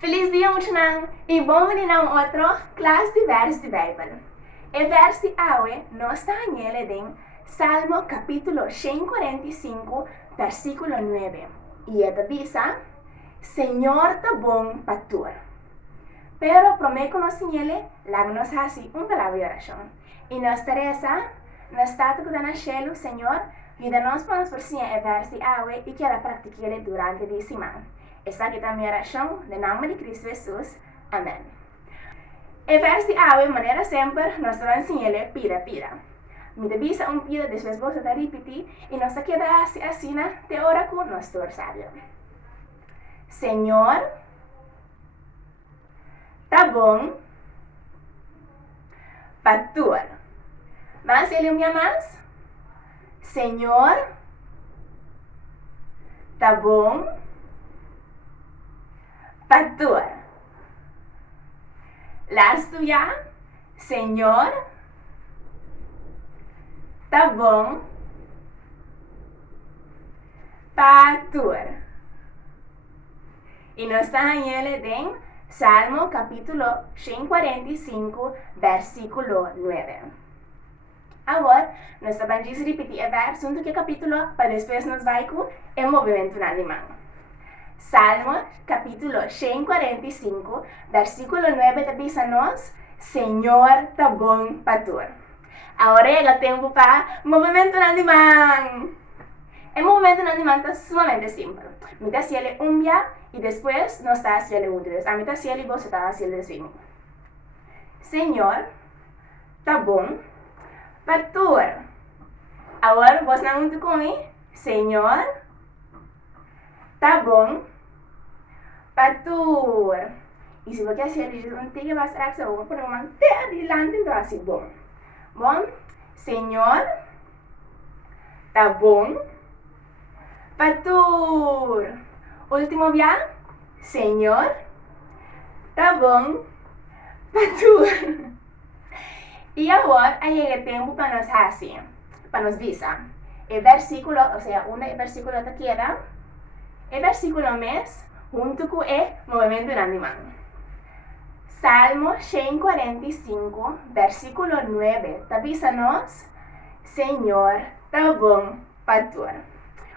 Feliz dia, Muchanang! E bom venir a outro classe de versos de Bíblia. E verso hoje nós estamos em Salmo capítulo 145, versículo 9. E esta diz, Senhor tá bom para tu. Pero prometo nos señale, lágnos así una palabra de oración. Y nos Teresa, nos está tocando cielo, Señor, ayúdanos para nos por el verso hoy y que la practiquemos durante la semana. Esta es mi oración, de nombre de Cristo Jesús. Amén. El verso hoy, de manera siempre, nos va a enseñar pida. Me devisa un pida, después vos a repetir y nos queda así, te ora con nuestro sabio. Señor, tá bom para tu. Vamos a hacer un día más. Señor, tá bom para tu. Last ya. Señor, tá bom para tu. Y nos está en Salmo capítulo 145, versículo 9. Agora, nós vamos repetir o verso junto com o capítulo para depois nos vai com o movimento alemão. Salmo capítulo 145, versículo 9 diz a nós, Senhor tá bom para tu. Agora é o tempo para movimento alemão. El movimiento en alemán está sumamente simple. Mitad hacia un día y después no está hacia el otro. A mitad hacia el y vos está hacia el swing. Señor, tá bom para tu. Ahora vos não junto comigo. Señor, tá bom para tu. Y si vos quieres hacer el un tigre vas a hacer algo, pero más de adelante entonces así bom. Bom, Señor, tá bom para tu. Último día, Señor, tá bom para tu. Y ahora llega el tiempo para nos hacer, para nos visa. El versículo, o sea, un versículo te queda, el versículo mes, junto con el movimiento alemán. Salmo 145, versículo 9, te avisa-nos, Señor, tá bom para tu.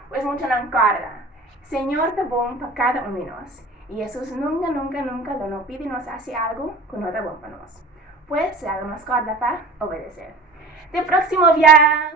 Pues mucho no encarga. Señor está bom para cada uno de nosotros. Y Jesús nunca lo no pide nos hace algo que no está bom para nosotros. Pues se haga más corda para obedecer. De próximo día.